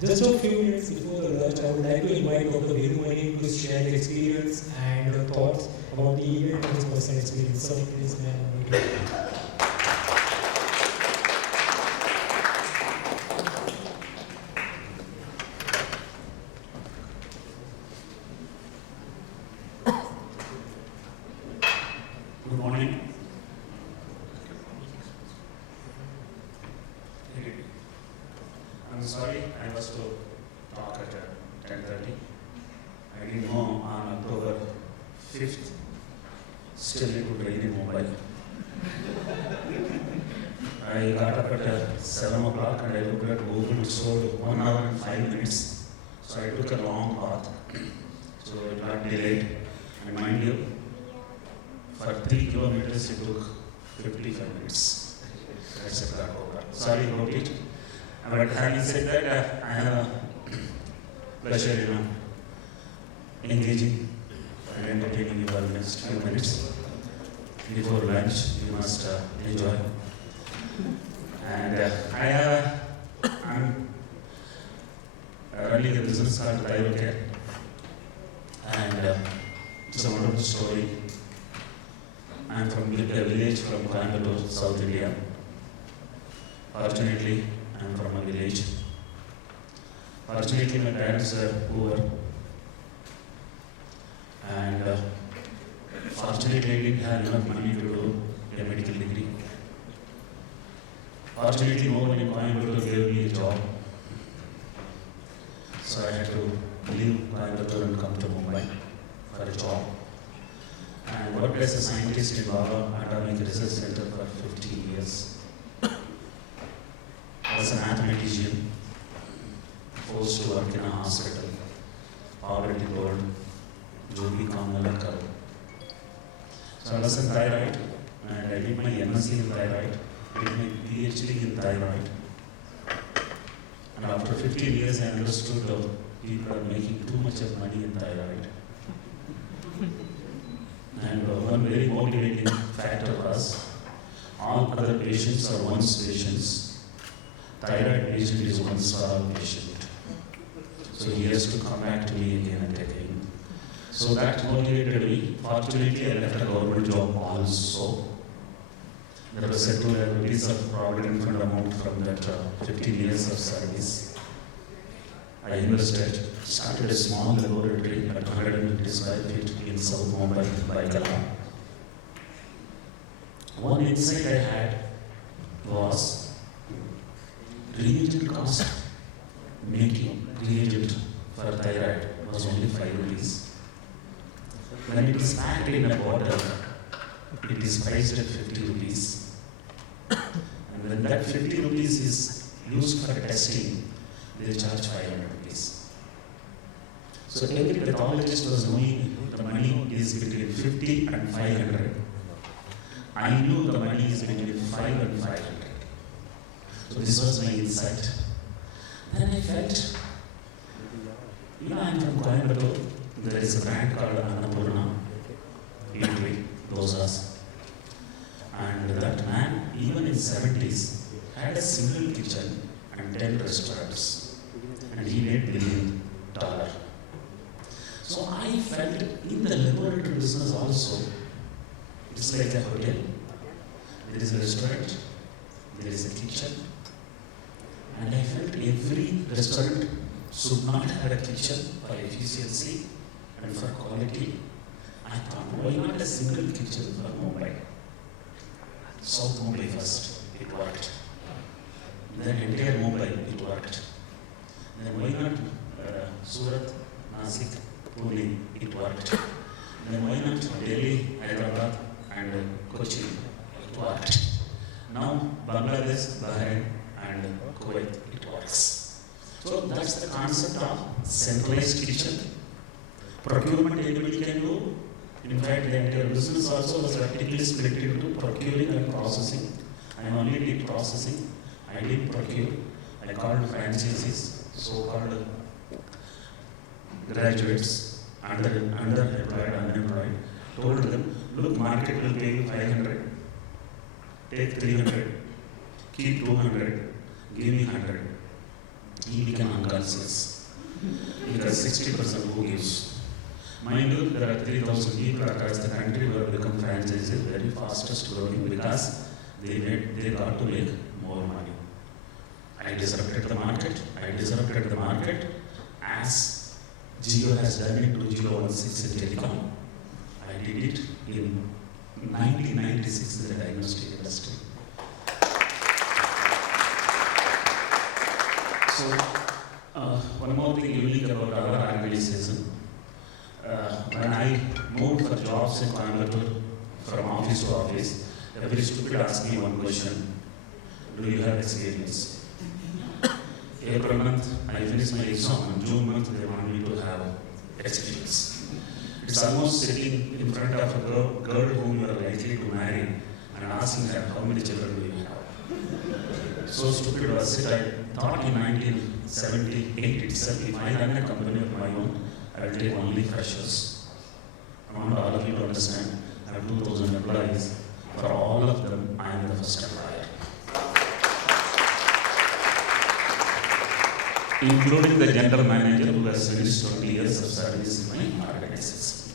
Just a few minutes before the launch, I would like to invite Dr. Velumani to share his experience and thoughts about the event and his personal experience. So please, ma'am. Good morning. I'm sorry I was to talk at 10:30. I didn't know on October 5th, still it would rain in Mumbai. I got up at 7 o'clock and I looked at Google, it showed 1 hour and 5 minutes. So I took a long path. So it got delayed. And mind you, for 3 kilometers it took 55 minutes. That's a got over. Sorry about it. But having said that, I have a pleasure in engaging and entertaining you for the next few minutes. Before lunch, you must enjoy. And I'm running a business called Thyrocare. And it's a wonderful story. I'm from a village from Keynote, South India. Fortunately, I'm from a village. Fortunately, my parents are poor. And fortunately, I didn't have enough money to do a medical degree. Fortunately, no one in Coimbatore gave me a job. So I had to leave Coimbatore and come to Mumbai for a job. And worked as a scientist in Baba Atomic Research Center for 15 years. As a mathematician, forced to work in a hospital, poverty board, Jobi Kamalakar. So I was in thyroid, and I did my MSc in thyroid, I did my PhD in thyroid. And after 15 years, I understood that people are making too much of money in thyroid. And one very motivating factor was, all other patients are once patients. Thyroid patient is one star patient. So he has to come back to me again and again. So that motivated me. Fortunately, I left a government job also. There was a 2 lakh rupees of provident fund amount from that 15 years of service. I invested, started a small laboratory at 150 square feet in South Mumbai, Baikala. One insight I had was, reagent cost making reagent for thyroid was only 5 rupees. When it is packed in a bottle, it is priced at 50 rupees. And when that 50 rupees is used for testing, they charge 500 rupees. So every pathologist was knowing the money is between 50 and 500. I knew the money is between 5 and 500. So this was my insight. Then I felt, I'm from Coimbatore. There is a brand called Annapurna, Italy, dosas. And that man, even in 70s, had a single kitchen and 10 restaurants. And he made $1 billion. So I felt in the laboratory business also, it's like a hotel. There is a restaurant, there is a kitchen. And I felt every restaurant should not have a kitchen for efficiency and for quality. I thought, why not a single kitchen for Mumbai? South Mumbai first, it worked. Then entire Mumbai, it worked. Then why not Surat, Nasik, Pune, it worked. Then why not Delhi, Hyderabad and Kochi, it worked. Now Bangladesh, Bahrain and Kuwait, it works. So that's the concept of centralized kitchen. Procurement anybody can do. In fact, the entire business also was practically split into procuring and processing. I only did processing. I didn't procure. I called franchisees, so-called graduates, underemployed, unemployed, told them, look, market will pay you 500, take 300, keep 200, give me 100. he became unconscious. Because 60% who gives. Mind you, there are 3,000 people across the country who have become franchises very fastest growing because they got to make more money. I disrupted the market as Jio has done in 2016 in telecom. I did it in 1996 in the diagnostic industry. So, one more thing unique about our organization. When I moved for jobs in Coimbatore from office to office, every stupid asked me one question: do you have experience? April month, I finished my exam. In June month, they want me to have experience. It's almost sitting in front of a girl whom you are likely to marry and asking her, how many children do you have? So stupid was it. I thought in 1978 itself, if I run a company of my own, I will take only freshers. I want all of you to understand, I have 2,000 employees. For all of them, I am the first employer. Including the general manager who has finished 20 years of service in my organization.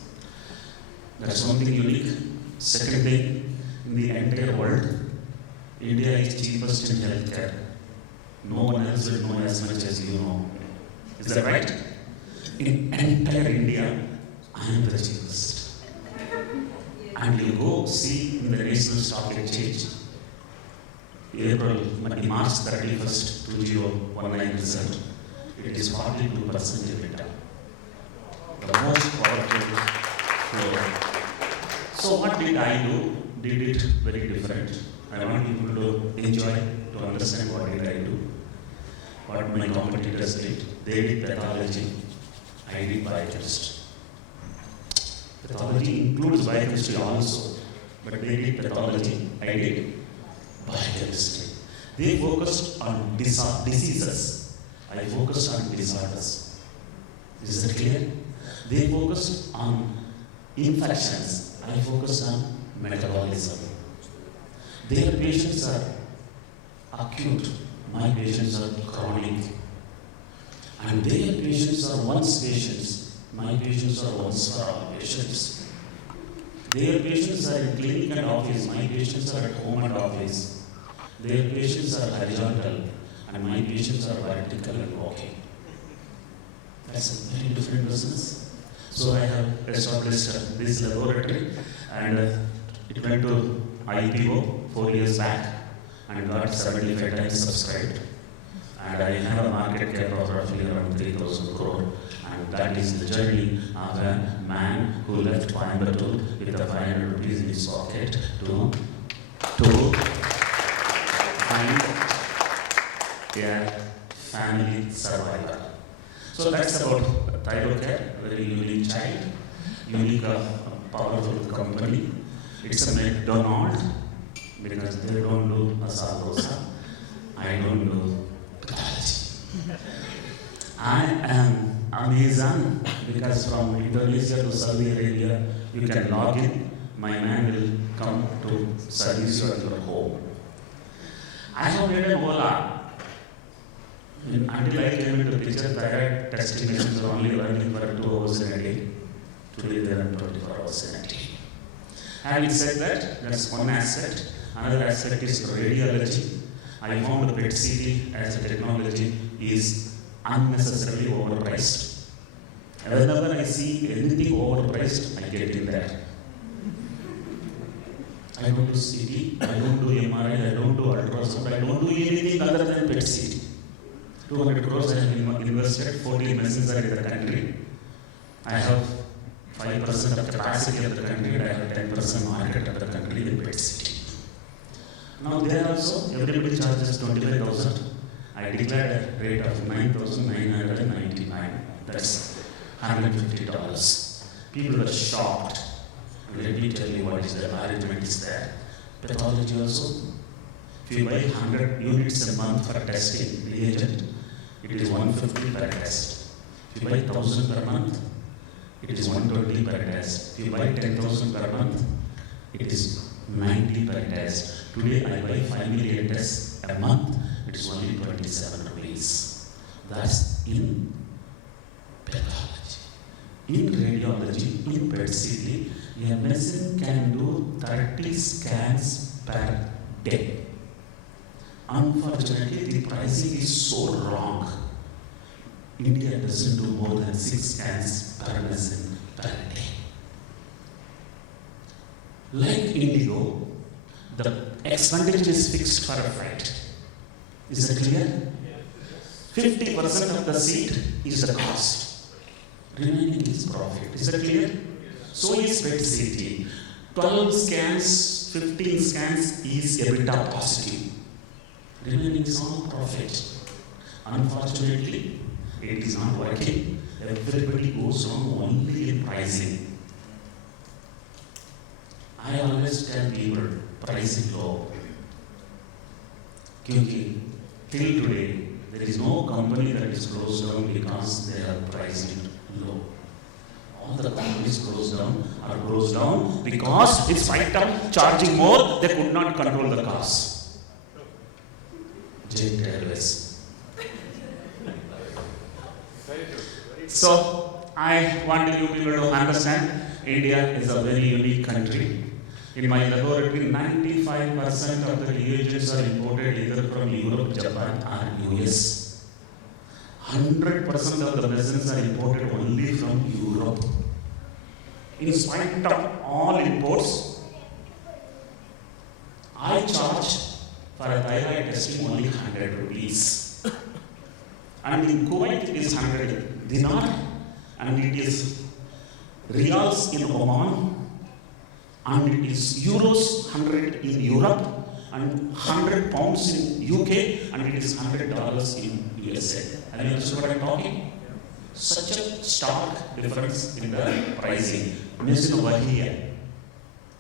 That's one thing unique. Second thing, in the entire world, India is cheapest in healthcare. No one else will know as much as you know. Is that right? In entire India, I am the cheapest. And you go see in the National Stock Exchange, March 31st, 2019 result, it is 42% EBITDA. The most powerful floor. So what did I do? Did it very different. I want people to enjoy, to understand what did I do. What my competitors did. They did pathology. I did biochemistry. Pathology includes biochemistry also, but they did pathology. I did biochemistry. They focused on diseases. I focused on disorders. Is that clear? They focused on infections. I focused on metabolism. Their patients are acute. My patients are chronic. And their patients are once patients. My patients are once for all patients. Their patients are in clinic and office. My patients are at home and office. Their patients are horizontal. And my patients are vertical and walking. That's a very different business. So I have established this laboratory and it went to IPO 4 years back and got 75 times subscribed. And I have a market cap of roughly around 3,000 crore. And that is the journey of a man who left Coimbatore with a 500 rupees in his pocket to find a family survivor. So that's about Thyrocare, very unique child, unique, powerful company. It's a McDonald's because they don't do masala dosa. I don't do pathology. I am Amazon because from Indonesia to Saudi Arabia, you can log in. My man will come to service you at your home. I have made a Ola. Until I came into the picture, thyroid testing machines were only running for 2 hours in a day. Today they run 24 hours in a day. Having said that, that's one aspect. Another aspect is radiology. I found the PET-CT as a technology is unnecessarily overpriced. Whenever I see anything overpriced, I get in there. I don't do CT, I don't do MRI, I don't do ultrasound, I don't do anything other than PET-CT. 200 crores I have invested, 14 machines are in the country. I have 5% of capacity of the country and I have 10% market of the country in PET-CT. Now there also, everybody charges 25,000. I declared a rate of 9,999. That's $150. People are shocked. Let me tell you what is the arrangement is there. Pathology also. If you buy 100 units a month for testing reagent, it is 150 per test. If you buy 1,000 per month, it is 120 per test. If you buy 10,000 per month, it is 90 per test. Today I buy 5 million tests a month, it is only 27 rupees. That's in pathology. In radiology, in PET-CT, a machine can do 30 scans per day. Unfortunately, the pricing is so wrong. India doesn't do more than 6 scans per machine per day. Like Indigo, the expenditure is fixed for a flight. Is that clear? 50% of the seat is the cost. Remaining is profit. Is that clear? So is PET-CT. 12 scans, 15 scans is EBITDA positive. Remaining is all profit. Unfortunately, it is not working. Everybody goes on only in pricing. I always tell people, pricing low. Because till today, there is no company that is closed down because they are pricing low. All the companies closed down because it's right up charging more, they could not control the costs. Jet Airways. So, I want you people to understand, India is a very unique country. In my laboratory, 95% of the reagents are imported either from Europe, Japan, or US. 100% of the medicines are imported only from Europe. In spite of all imports, I charge for a thyroid testing only 100 rupees. And in Kuwait it is 100 dinar, and it is riyals in Oman, and it is euros 100 in Europe, and 100 pounds in UK, and it is $100 in USA. Have you understood what I am talking? Such a stark difference in the pricing. Medicine over here,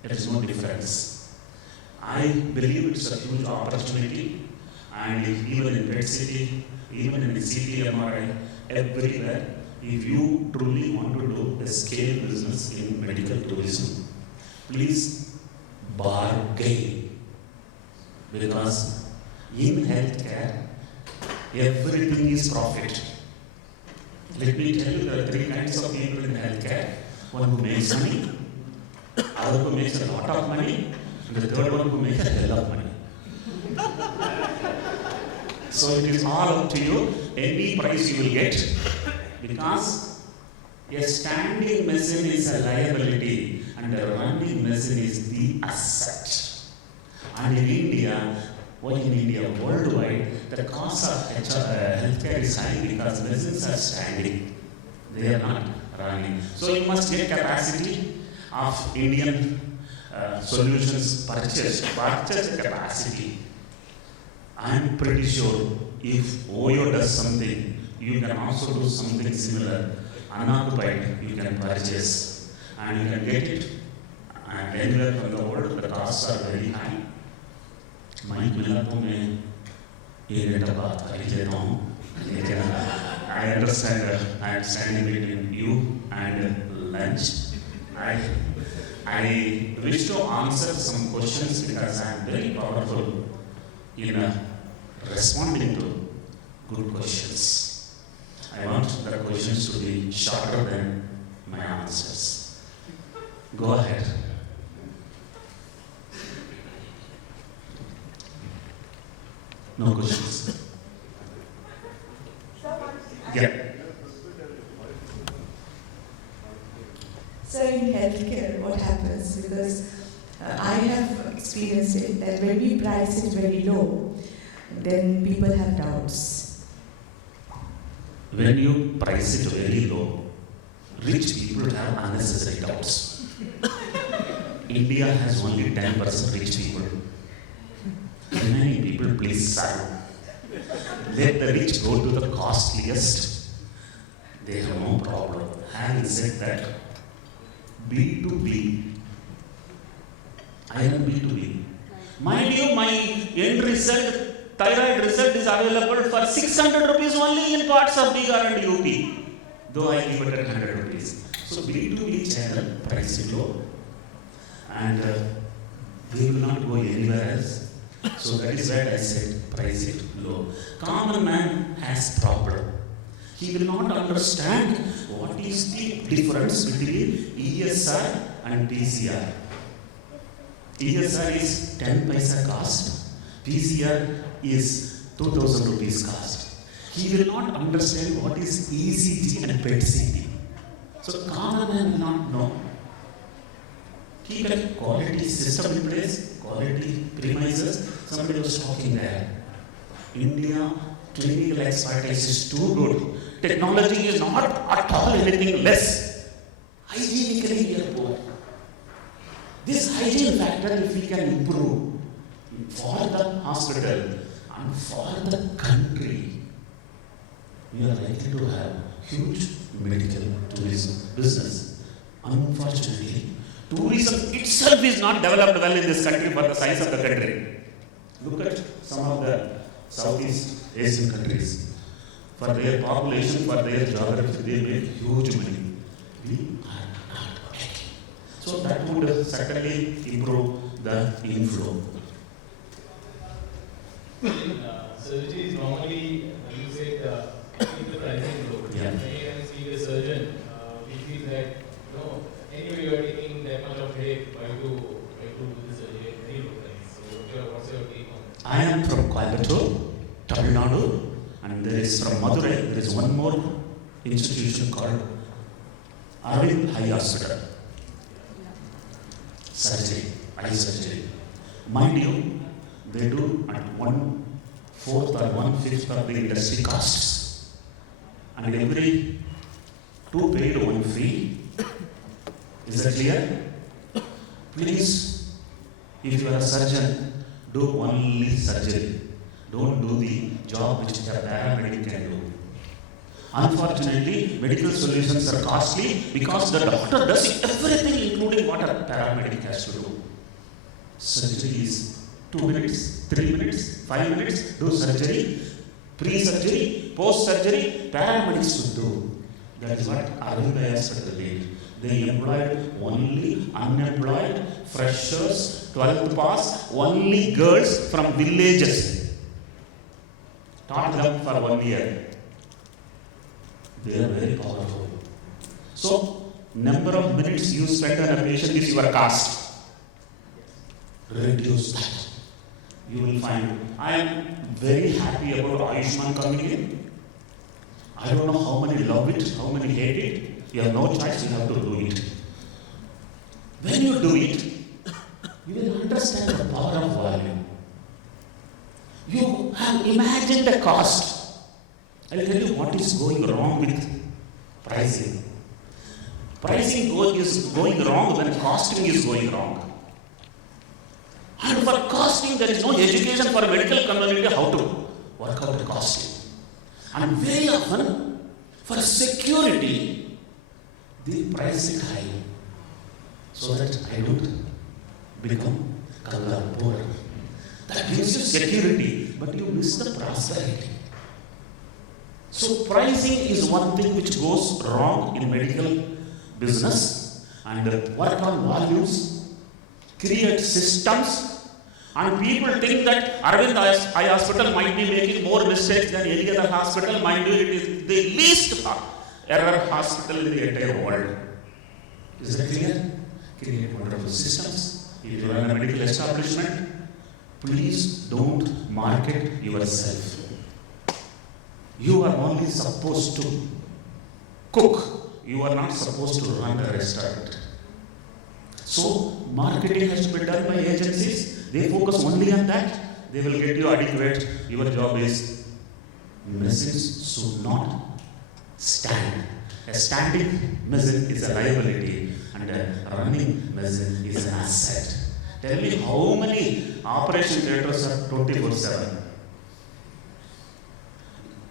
there is no difference. I believe it's a huge opportunity, and even in PET-CT, even in the CT MRI, everywhere, if you truly want to do a scale business in medical tourism, please bargain, because in healthcare, everything is profit. Let me tell you, there are 3 kinds of people in healthcare. One who makes money, other who makes a lot of money, and the third one who makes a hell of money. So it is all up to you, any price you will get, because a standing machine is a liability and a running machine is the asset. And in India, worldwide, the cost of healthcare is high because medicines are standing. They are not running. So you must get capacity of Indian solutions purchase capacity. I am pretty sure if OYO does something, you can also do something similar. Unoccupied, you can purchase and you can get it. And anywhere from the world, the costs are very high. Mike मिला तो मैं ये घंटा बात कर ही लेता हूँ, लेकिन I understand I am standing between you and lunch. I wish to answer some questions because I am very powerful in responding to good questions. I want the questions to be shorter than my answers. Go ahead. No questions. Yeah. So in healthcare, what happens? Because I have experienced it that when we price it very low, then people have doubts. When you price it very low, rich people have unnecessary doubts. India has only 10% rich people. Many people, please serve. Let the rich go to the costliest. They have no problem. Having said that, B2B, I am B2B. Mind you, my end result, thyroid result is available for 600 rupees only in parts of Bihar and UP, though I give it at 100 rupees. So B2B channel, price is low, and we will not go anywhere else. So that is why I said price it low. Common man has problem. He will not understand what is the difference between ESR and PCR. ESR is 10 paisa cost, PCR is 2000 rupees cost. He will not understand what is ECG and PET-CT. So common man will not know. Keep a quality system in place, quality premises. Somebody was talking there. India clinical expertise is too good. Technology is not at all anything less. Hygienically we are poor. This hygiene factor, if we can improve for the hospital and for the country, we are likely to have huge medical tourism business. Unfortunately, tourism itself is not developed well in this country for the size of the country. Look at some of the Southeast Asian countries. For their population, for their geography, they make huge money. We are not making. So that would certainly improve the inflow. Surgery is normally, you said, keep the pricing low. Yeah. Many times we the surgeon, we feel that, anyway you are taking that much of headache, why to do the surgery at very low price. So what's your take on that? I am from Coimbatore, Tamil Nadu, and there is from Madurai, there is one more institution called Arvind Eye Hospital. Surgery, eye surgery. Mind you, they do at 1/4 or 1/5 of the industry costs. And every 2 paid 1 free. Is that clear? Please, if you are a surgeon, do only surgery. Don't do the job which the paramedic can do. Unfortunately, medical solutions are costly because the doctor does everything including what a paramedic has to do. Surgery is 2 minutes, 3 minutes, 5 minutes, do surgery, pre-surgery, post-surgery, paramedics should do. That is what Arvind Hospital did. They employed only unemployed, freshers, 12th pass, only girls from villages. Taught them for 1 year. They are very powerful. So, number of minutes you spend on a patient is your cost. Reduce that. You will find. I am very happy about Ayushman coming in. I don't know how many love it, how many hate it. You have no choice, you have to do it. When you do it, you will understand the power of value. You have imagined the cost. I will tell you what is going wrong with pricing. Pricing is going wrong when costing is going wrong. And for costing, there is no education for medical community how to work out the costing. And very often, for security, they price it high so that I don't become poor. That gives you security, but you miss the prosperity. So pricing is one thing which goes wrong in medical business, and work on values, create systems, and people think that Arvind Eye Hospital might be making more mistakes than any other hospital. Mind you, it is the least error hospital in the entire world. Is that clear? Create wonderful systems. If you run a medical establishment, please don't market yourself. You are only supposed to cook. You are not supposed to run a restaurant. So, marketing has to be done by agencies. They focus only on that. They will get you adequate. Your job is, message should not stand. A standing message is a liability, and a running message is an asset. Tell me how many operation theaters are 24/7?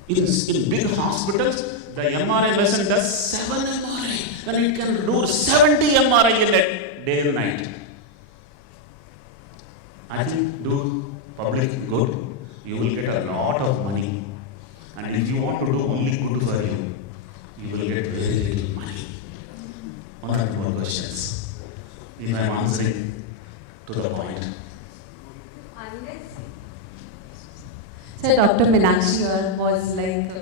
In big hospitals, the MRI machine does 7 MRI, and it can do 70 MRI in a day and night. I think do public good, you will get a lot of money. And if you want to do only good for you, you will get very little money. One or two more questions, if I am answering to the point. So Dr. Meenakshi was like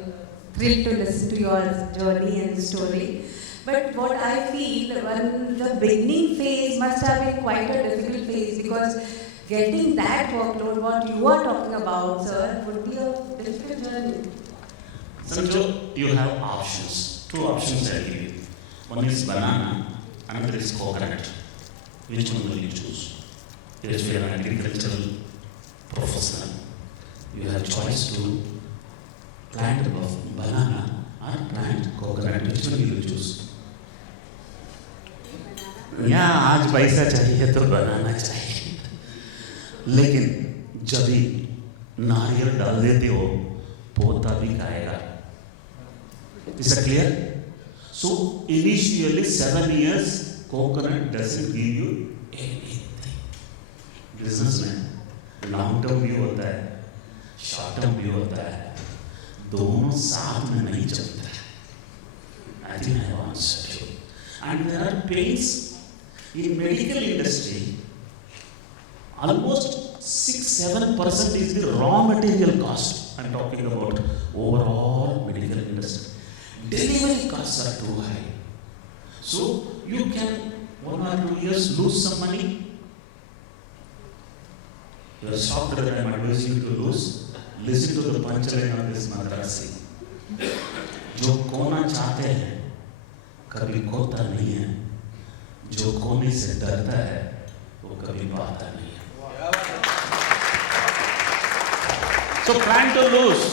thrilled to listen to your journey and story. But what I feel, the beginning phase must have been quite a difficult phase, because getting that workload, what you are talking about, sir, would be a difficult journey. Sanjo, you have options. 2 options I give you. One is banana, another is coconut. Which one will you choose? If you are an agricultural professional, you have choice to plant banana or plant coconut. Which one will you choose? या आज पैसा चाहिए तो बनाना चाहिए, लेकिन जब भी नारियल डाल देते हो पौधा भी खाएगा. Is that clear? So initially 7 years coconut doesn't give you anything. Business में long term view होता है, short term view होता है, दोनों साथ में नहीं चलता है. I think I have answered you. And there are pains. In medical industry, almost 6-7% is the raw material cost. I am talking about overall medical industry. Delivery costs are too high. So you can 1 or 2 years lose some money. You are shocked that I am advising you to lose. Listen to the punchline of this Madrasi. जो खोना चाहते हैं कभी खोता नहीं है, जो खोने से डरता है वो कभी पाता नहीं है. So plan to lose.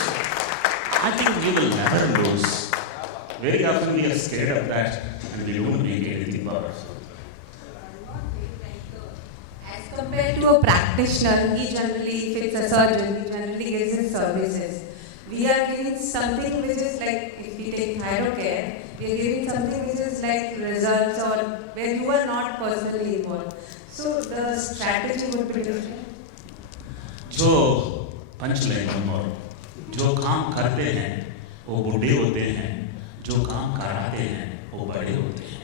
I think we will never lose. Very often we are scared of that and we don't make anything powerful. As compared to a practitioner, he generally, if it's a surgeon, he generally gives his services. We are giving something which is like, if we take Thyrocare, we are giving something which is like results or where you are not personally involved. So the strategy would be different. जो punchline और जो काम करते हैं वो बूढ़े होते हैं, जो काम कराते हैं वो बड़े होते हैं.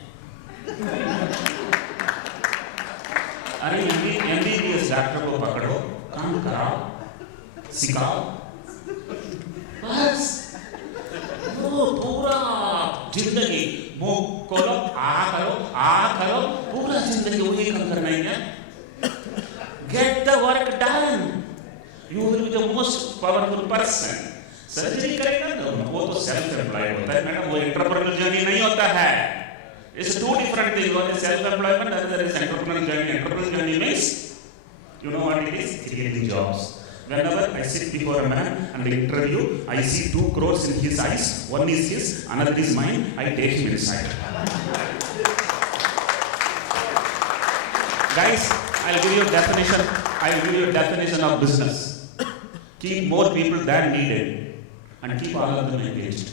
अरे MBBS डॉक्टर को पकड़ो, काम कराओ, सिखाओ, बस वो पूरा जिंदगी मुंह खोलो, आ करो, पूरा जिंदगी वही काम करना है. Get the work done. You will be the most powerful person. Surgery करेगा ना वो तो सेल्फ एम्प्लॉयड होता है मैडम, वो एंटरप्रेन्योर जर्नी नहीं होता है. It's 2 different things. One is self-employment, another is entrepreneurial journey. Entrepreneurial journey means, you know what it is? Creating jobs. Whenever I sit before a man and interview, I see 2 crores in his eyes. One is his, another is mine. I take him inside. Guys, I'll give you a definition of business. Keep more people than needed and keep all of them engaged.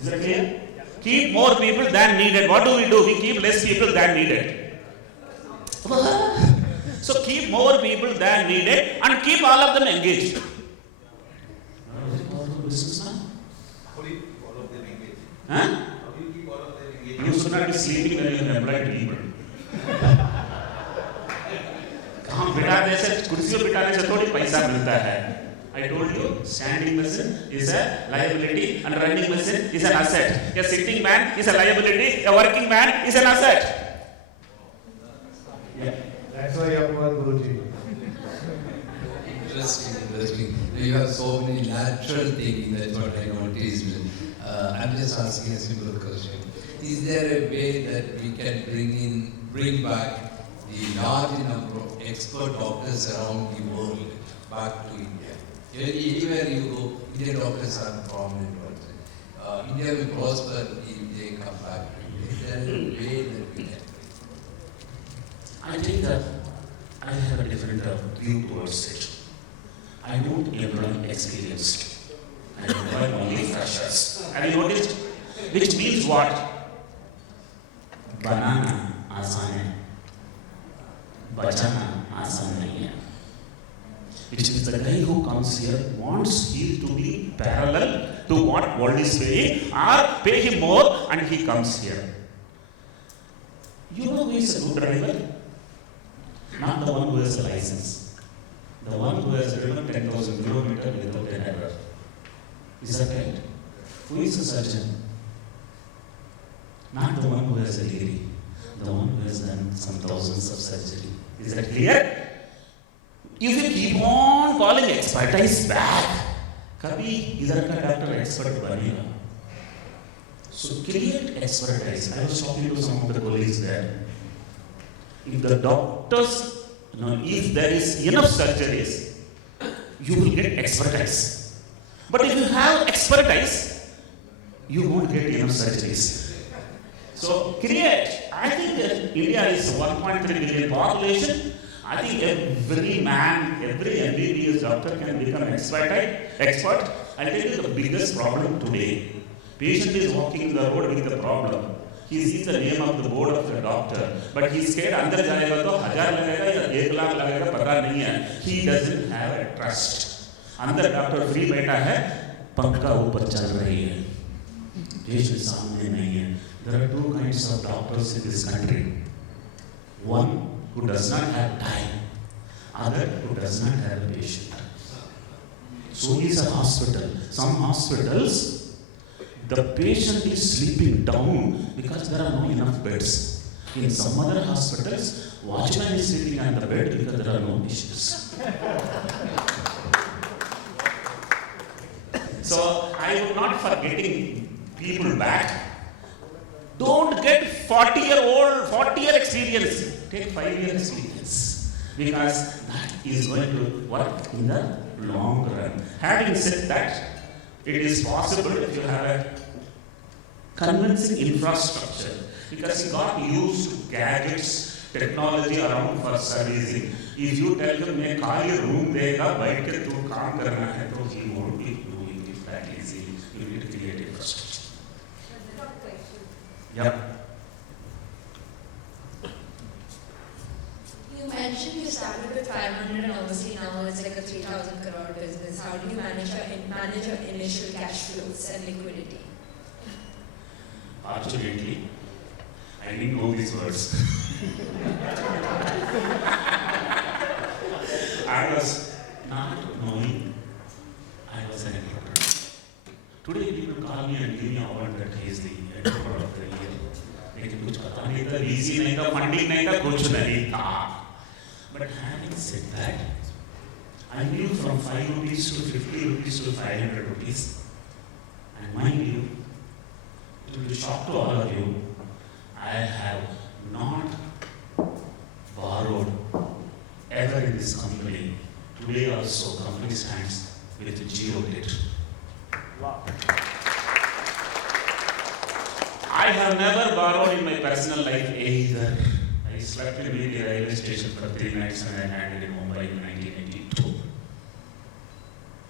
Is that clear? Keep more people than needed. What do? We keep less people than needed. So keep more people than needed and keep all of them engaged. Businessman? How do you keep all of them engaged? Huh? How do you keep all of them engaged? You should not be sleeping when you have employed people. कहाँ बिठाने से, कुर्सियों बिठाने से थोड़ी पैसा मिलता है. I told you, standing machine is a liability and running machine is an asset. A sitting man is a liability, a working man is an asset. Yeah. That's why you have one Guruji. Interesting. You have so many natural thinking, that's what I noticed. I'm just asking a simple question. Is there a way that we can bring back the large number of expert doctors around the world back to India? Anywhere you go, Indian doctors are prominent. India will prosper if they come back to India. Is there a way that we can? I think that I have a different view towards it. I don't employ experienced. I employ only freshers. Have you noticed? Which means what? Banana आसान है, बचाना आसान नहीं है. Which means the guy who comes here wants he to be parallel to what world is paying, or pay him more and he comes here. You know who is a good driver? Not the one who has a license. The one who has driven 10,000 kilometers without an error. Is that right? Who is the surgeon? Not the one who has a degree, the one who has done some thousands of surgery. Is that clear? If you keep on calling expertise back, kabhi idhar ka doctor expert banega. So create expertise. I was talking to some of the colleagues there. If the doctors, if there is enough surgeries, you will get expertise. But if you have expertise, you won't get enough surgeries. So create. I think India is 1.3 billion population. I think every man, every MBBS doctor can become expert. I'll tell you the biggest problem today. Patient is walking the road with the problem. He sees the name of the board of the doctor, but he's scared अंदर जाएगा तो 1000 लगेगा या 1 लाख लगेगा पता नहीं है. He doesn't have a trust. अंदर डॉक्टर फ्री बैठा है, पंखा ऊपर चल रही है. patient सामने नहीं है. There are two kinds of doctors in this country. One who does not have time, other who does not have a patient. So is a hospital. Some hospitals, the patient is sleeping down because there are not enough beds. In some other hospitals, watchman is sleeping on the bed because there are no patients. So I am not forgetting people back. Don't get 40-year experience. Take 5-year experience. Because that is going to work in the long run. Having said that, it is possible if you have a convincing infrastructure. Because you got used to gadgets, technology around for servicing. If you tell him, मैं खाली room देगा, बैठ के तू काम करना है, तो he won't be doing it that easy. You need to create infrastructure. Yep. You mentioned you started with 500 and obviously now it's like a 3,000 crore business. How do you manage your initial cash flows and liquidity? Fortunately, I didn't know these words. I was not knowing I was an entrepreneur. Today people call me and give me an award that he is the entrepreneur of the year. लेकिन कुछ पता नहीं था, VC नहीं था, funding नहीं था, कुछ नहीं था. But having said that, I knew from 5 rupees to 50 rupees to 500 rupees. And mind you, to be shocked to all of you, I have not borrowed ever in this company. Today also, company stands with 0 debt. Wow. I have never borrowed in my personal life either. I slept in the railway station for 3 nights and I landed in Mumbai in 1982.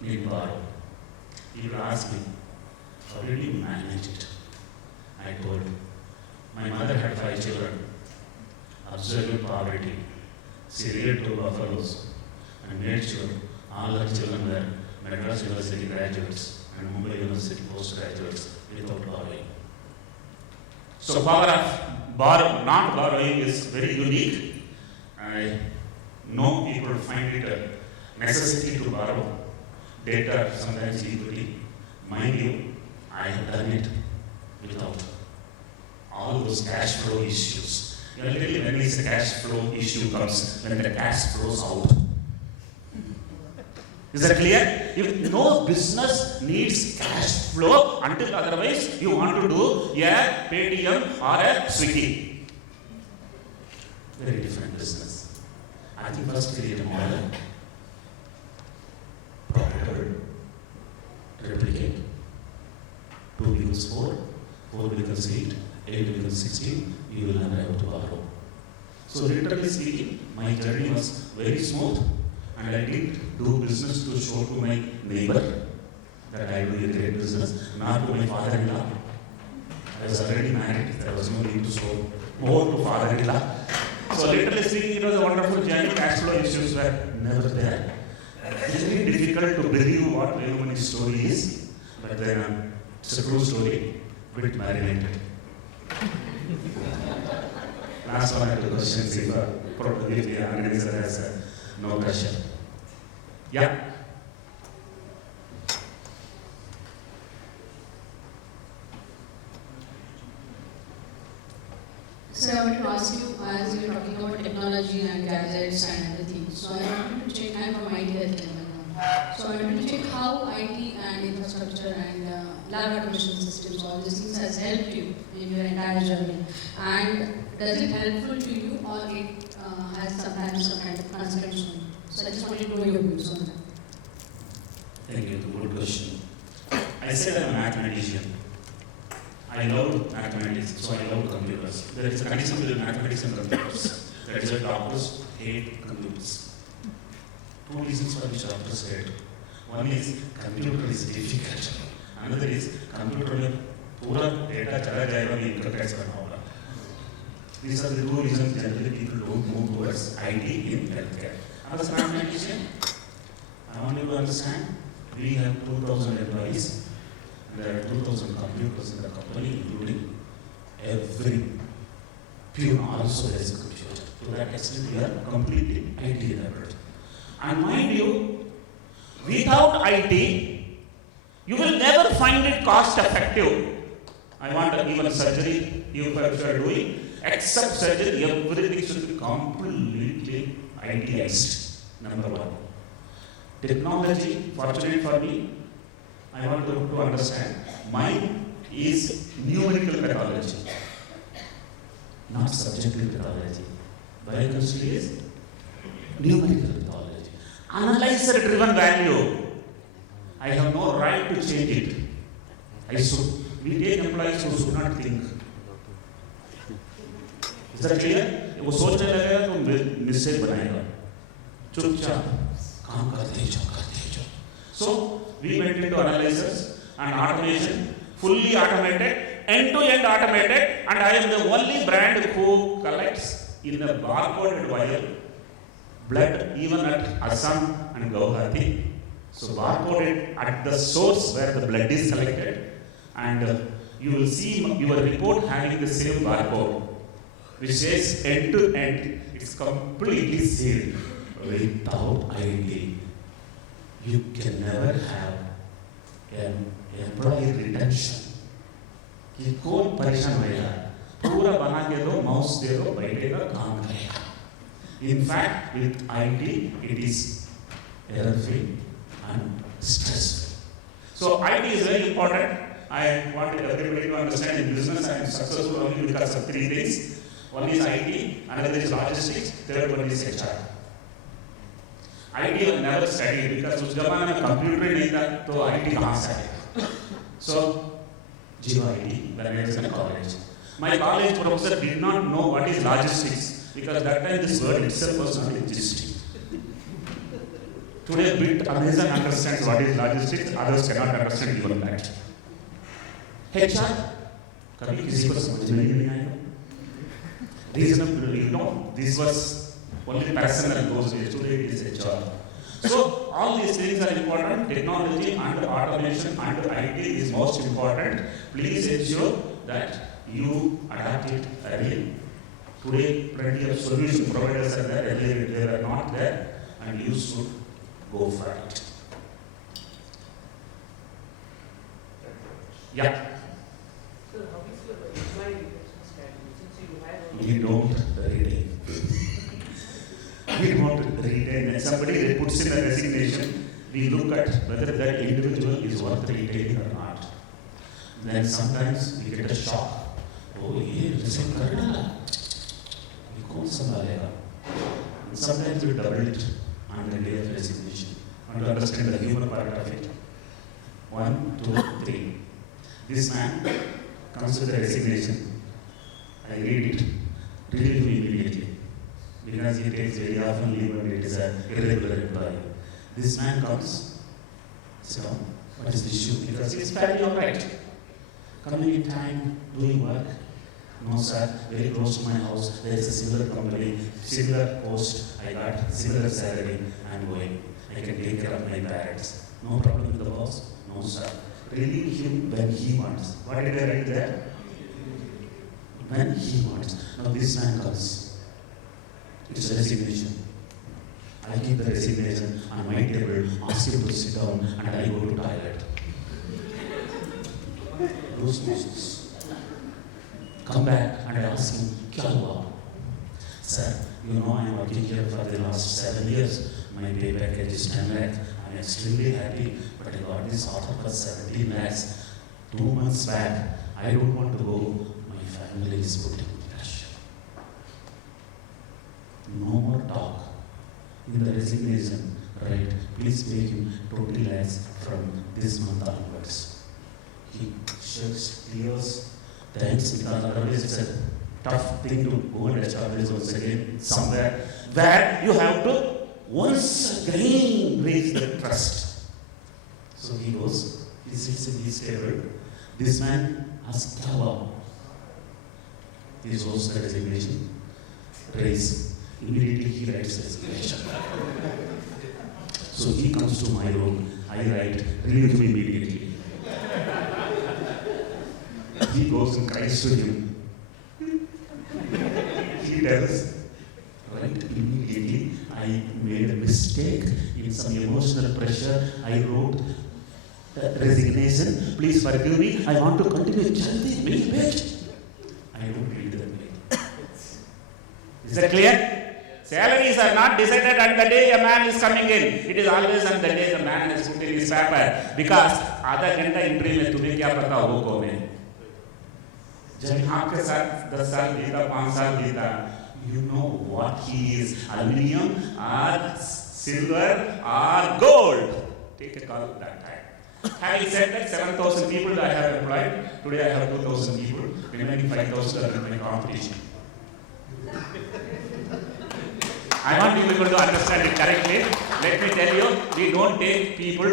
Didn't borrow. People ask me, how did you manage it? I told him, my mother had 5 children, absolute poverty. She reared 2 buffaloes and made sure all her children were Madras University graduates and Mumbai University postgraduates without borrowing. So power of not borrowing is very unique. I know people find it a necessity to borrow. Data, sometimes equity. Mind you, I have done it without all those cash flow issues. Usually when this cash flow issue comes, when the cash flows out. Is that clear? If no business needs cash flow, until otherwise you want to do a Paytm or a Swiggy. Very different business. I think first create a model, profitable, replicate. 2 becomes 4, 4 becomes 8, 8 becomes 16, you will never have to borrow. So literally speaking, my journey was very smooth. And I didn't do business to show to my neighbor that I do a great business, not to my father-in-law. I was already married, there was no need to show more to father-in-law. So literally speaking, it was a wonderful journey, cash flow issues were never there. Very difficult to believe what Velumani's story is, but then it's a true story, a bit marinated. Last one I have two questions, if the organizer has no pressure. Yeah. So I want to ask you, as you were talking about technology and gadgets and everything, so I wanted to check, I'm from IT background. So I wanted to check how IT and infrastructure and lab automation systems, all these things has helped you in your entire journey. And does it helpful to you, or it has sometimes some kind of constraints on you? So I just wanted to know your views on that. Thank you, good question. I said I'm a mathematician. I love mathematics, so I love computers. There is a connection between mathematics and computers. That is why doctors hate computers. Two reasons for which doctors hate. One is computer is difficult. Another is computer में पूरा data चला जाएगा भी इनका कैसे करना होगा. These are the two reasons generally people don't move towards IT in healthcare. As a mathematician, I want you to understand, we have 2,000 employees. There are 2,000 computers in the company, including every peon also there is a computer. To that extent, we are completely IT enabled. And mind you, without IT, you will never find it cost effective. I want even surgery, if you are doing, except surgery, everything should be completely ITized. Number one. Technology, fortunate for me, I want to understand, mine is numerical pathology, not subjective pathology. Biochemistry is numerical pathology. Analyzer-driven value, I have no right to change it. We take employees who should not think. Is that clear? वो सोचने लगेगा तो mistake बनाएगा. चुपचाप काम करते जाओ. So we went into analyzers and automation, fully automated, end-to-end automated, and I am the only brand who collects in a barcoded vial blood even at Assam and Guwahati. So barcoded at the source where the blood is collected, and you will see your report having the same barcode, which says end-to-end. It's completely sealed. Without IT, you can never have an employee retention. कि कौन परेशान होएगा? पूरा बना के दो, mouse दे दो, बैठेगा, काम करेगा. In fact, with IT, it is error-free and stress-free. So IT is very important. I want everybody to understand in business I am successful only because of three things. One is IT, another is logistics, third one is HR. IT will never study because उस ज़माने में computer नहीं था तो IT कहाँ से आएगा? So, Jiva IT, when I was in college. My college professor did not know what is logistics because that time this word itself was not existing. Today, bit Amazon understands what is logistics, others cannot understand even that. HR, कभी किसी को समझ में नहीं आएगा. Reasonably, this was only personal those days. Today it is HR. So all these things are important. Technology and automation and IT is most important. Please ensure that you adapt it early. Today, plenty of solution providers are there. Earlier they were not there, and you should go for it. Yeah. So how is your employee retention strategy? Since you have We don't retain. We don't retain. Somebody puts in a resignation, we look at whether that individual is worth retaining or not. Then sometimes we get a shock. Oh, ये resign करना, ये कौन संभालेगा? Sometimes we double it on the day of resignation. And to understand the human part of it. 1, 2, 3. This man comes with a resignation. I read it, relieve him immediately. Because he takes very often leave and it is an irregular employee. This man comes, sit down, what is the issue? Because he is fairly alright. Coming in time, doing work. No sir, very close to my house, there is a similar company, similar post, I got similar salary, I am going. I can take care of my parents. No problem with the boss? No sir. Relieve him when he wants. What did I write there? When he wants. Now this man comes. It's a resignation. I keep the resignation on my table, ask him to sit down, and I go to toilet. Those nonsense. Come back and I ask him, kya hua? Sir, you know I am working here for the last 7 years. My pay package is 10 lakhs. I am extremely happy, but I got this offer for 17 lakhs 2 months back. I don't want to go. My family is put in pressure. No more talk. In the resignation, right? Please pay him 20 lakhs from this month onwards. He sheds tears. Thanks, because otherwise it's a tough thing to go and establish once again somewhere where you have to once again raise the trust. So he goes, he sits in his table. This man asks, kya hua? He shows the resignation. Raise. Immediately he writes resignation. So he comes to my room. I write, relieve him immediately. He goes and cries to him. He tells, right, immediately I made a mistake in some emotional pressure. I wrote resignation. Please forgive me. I want to continue. Jaldi, wait. I don't read that way. Is that clear? Salaries are not decided on the day a man is coming in. It is always on the day the man has put in his paper. Because आधा घंटा interview में तुम्हें क्या पता हो कौन है? जब आपके साथ 10 साल बीता, 5 साल बीता, you know what he is, aluminium or silver or gold. Take a call at that time. Having said that, 7,000 people I have employed. Today I have 2,000 people. Remaining 5,000 are in my competition. I want you people to understand it correctly. Let me tell you, we don't take people.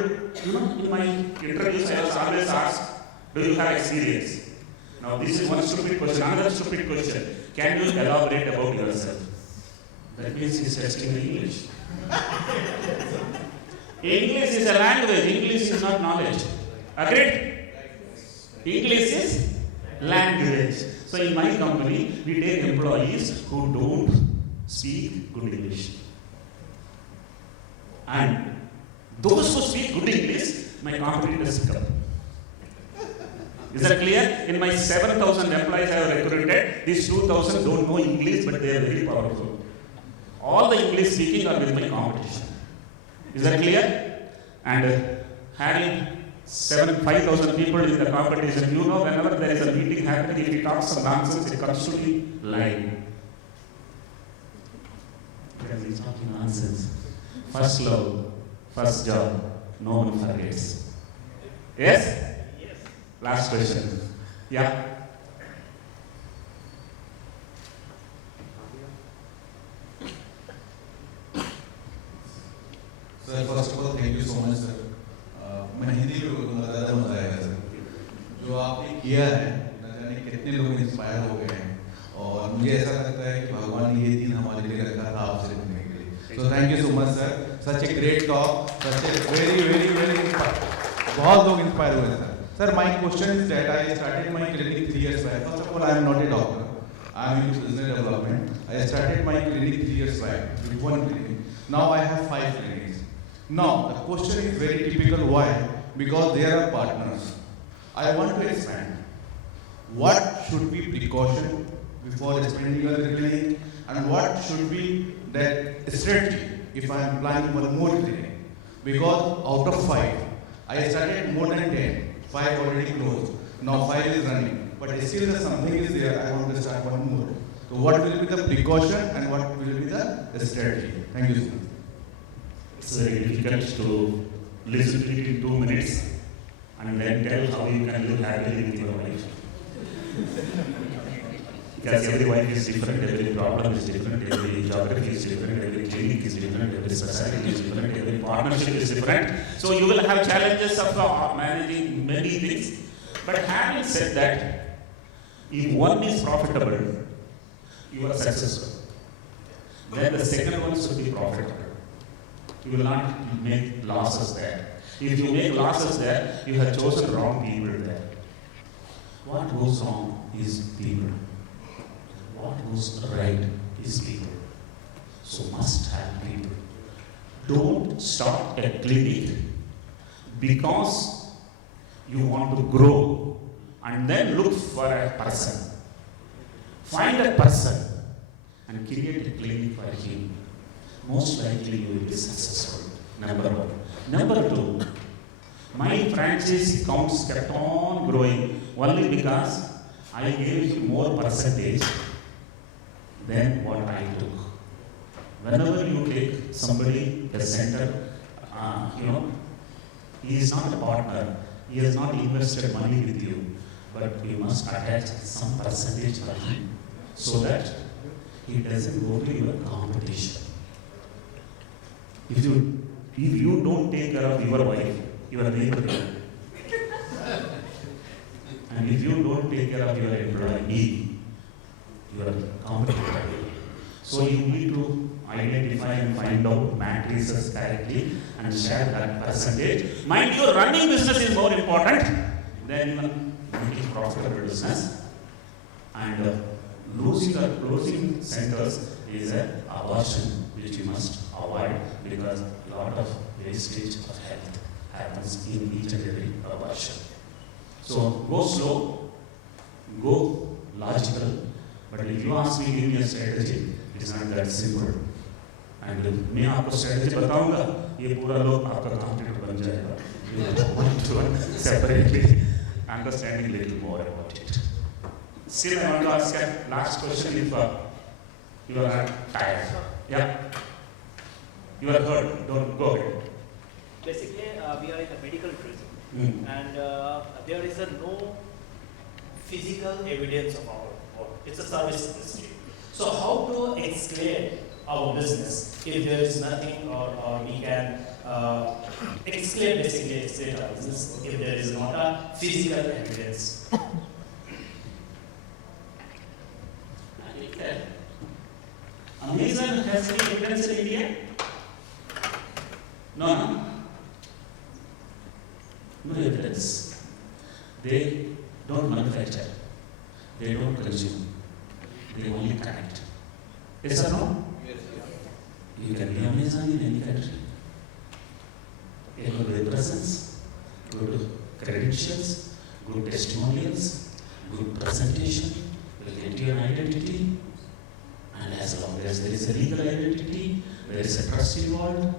You know, in my interviews I was always asked, do you have experience? Now this is one stupid question. Another stupid question. Can you elaborate about yourself? That means he's testing English. English is a language. English is not knowledge. Agreed? English is language. So in my company, we take employees who don't speak good English. And those who speak good English, my competitors pick up. Is that clear? In my 7,000 employees I have recruited, these 2,000 don't know English, but they are very powerful. All the English speaking are with my competition. Is that clear? And having 5,000 people in the competition, you know, whenever there is a meeting happening, if he talks some nonsense, it comes to me live. Because he's talking nonsense. First love, first job, no one forgets. Yes? Last question. Yeah? Sir, first of all, thank you so much, sir. मैं हिंदी में बोलूँगा, ज़्यादा मज़ा आएगा sir. जो आपने किया है, न जाने कितने लोग इंस्पायर हो गए हैं, और मुझे ऐसा लगता है कि भगवान ने ये दिन हमारे लिए रखा था आपसे मिलने के लिए. So thank you so much, sir. Such a great talk, such a very inspired. बहुत लोग इंस्पायर हुए sir. Sir, my question is that I started my clinic 3 years back. First of all, I am not a doctor. I am into business development. I started my clinic 3 years back with one clinic. Now I have 5 clinics. Now, the question is very typical. Why? Because they are partners. I want to expand. What should be precaution before expanding the clinic? And what should be that strategy if I am planning one more clinic? Because out of 5, I started more than 10. 5 already closed. Now 5 is running. But still something is there. I want to start one more. So what will be the precaution and what will be the strategy? Thank you, sir. It's very difficult to listen to it in 2 minutes and then tell how you can live happily with your wife. Because every wife is different, every problem is different, every geography is different, every clinic is different, every society is different, every partnership is different. So you will have challenges of managing many things. But having said that, if one is profitable, you are successful. Then the second one should be profitable. You will not make losses there. If you make losses there, you have chosen wrong people there. What goes wrong is people. What goes right is people. So must have people. Don't start a clinic because you want to grow and then look for a person. Find a person and create a clinic for him. Most likely you will be successful. Number one. Number two, my franchisee counts kept on growing only because I gave him more percentage than what I took. Whenever you take somebody, a center, he is not a partner, he has not invested money with you, but you must attach some percentage for him so that he doesn't go to your competition. If you don't take care of your wife, your neighbor, and if you don't take care of your employee, your competitor. So you need to identify and find out matrices correctly and share that percentage. Mind you, running business is more important than even making profitable business. And losing or closing centers is an abortion which you must avoid because a lot of wastage of health happens in each and every abortion. So go slow, go logical, but if you ask me give me a strategy, it's not that simple. And मैं आपको strategy बताऊंगा, ये पूरा लोग आपका competitor बन जाएगा. You want to separately understanding a little more about it. Still, I want to ask a last question if you are tired. Yeah? You are heard. Don't go ahead. Basically, we are in a medical prison, and there is no physical evidence of our work. It's a service industry. So how to escalate our business if there is nothing, or we can escalate our business if there is not a physical evidence? Amazon has any evidence in India? No. No evidence. They don't manufacture. They don't consume. They only connect. Yes or no? Yes. You can be Amazon in any country. You have good presence, good credentials, good testimonials, good presentation, will get you an identity. And as long as there is a legal identity, there is a trust involved,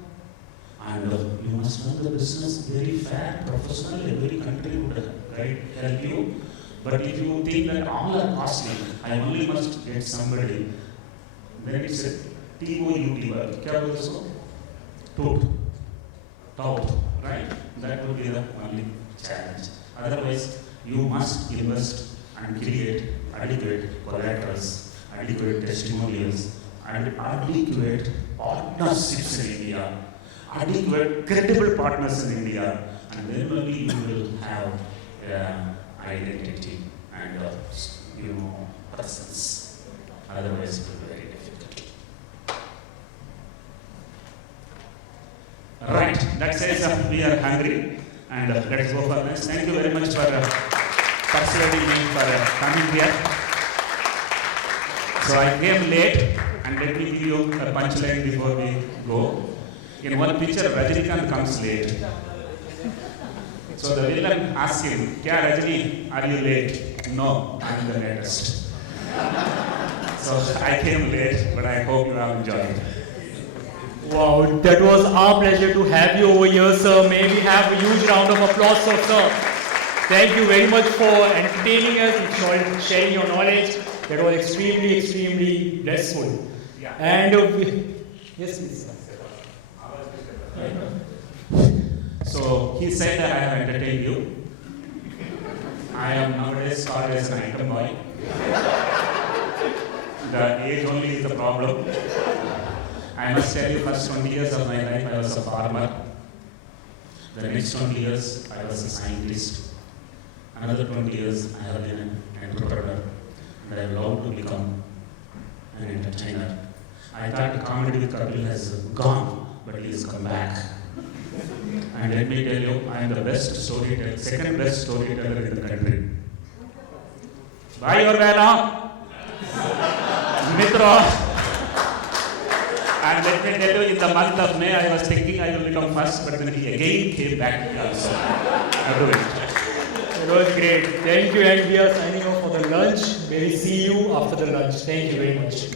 and you must run the business very fair, professional. Every country would help you. But if you think that all are costly, I only must get somebody, then it's a TOUT work. Kya bolte usko? Tout, right? That would be the only challenge. Otherwise, you must invest and create adequate collaterals, adequate testimonials, and adequate partnerships in India, adequate credible partners in India, and then only you will have identity and presence. Otherwise, it will be very difficult. Right, that says we are hungry, and let's go for next. Thank you very much for persuading me for coming here. So I came late, and let me give you a punchline before we go. In one picture, Rajinikanth comes late. So the villain asks him, "Kya Rajini, are you late?" "No, I'm the latest." So I came late, but I hope you have enjoyed. Wow, that was our pleasure to have you over here, sir. May we have a huge round of applause for sir. Thank you very much for entertaining us, sharing your knowledge. That was extremely, extremely blissful. Yeah. And yes, please. So he said that I have entertained you. I am nowadays called as an item boy. The age only is the problem. I must tell you, first 20 years of my life I was a farmer. The next 20 years I was a scientist. Another 20 years I have been an entrepreneur. And I love to become an entertainer. I thought comedy with Kapil has gone, but he has come back. And let me tell you, I am the best storyteller, second best storyteller in the country. Bhai aur behna, mitro, And let me tell you, in the month of May, I was thinking I will become first, but then he again came back. So I'll do it. It was great. Thank you, and we are signing off for the lunch. May we see you after the lunch. Thank you very much.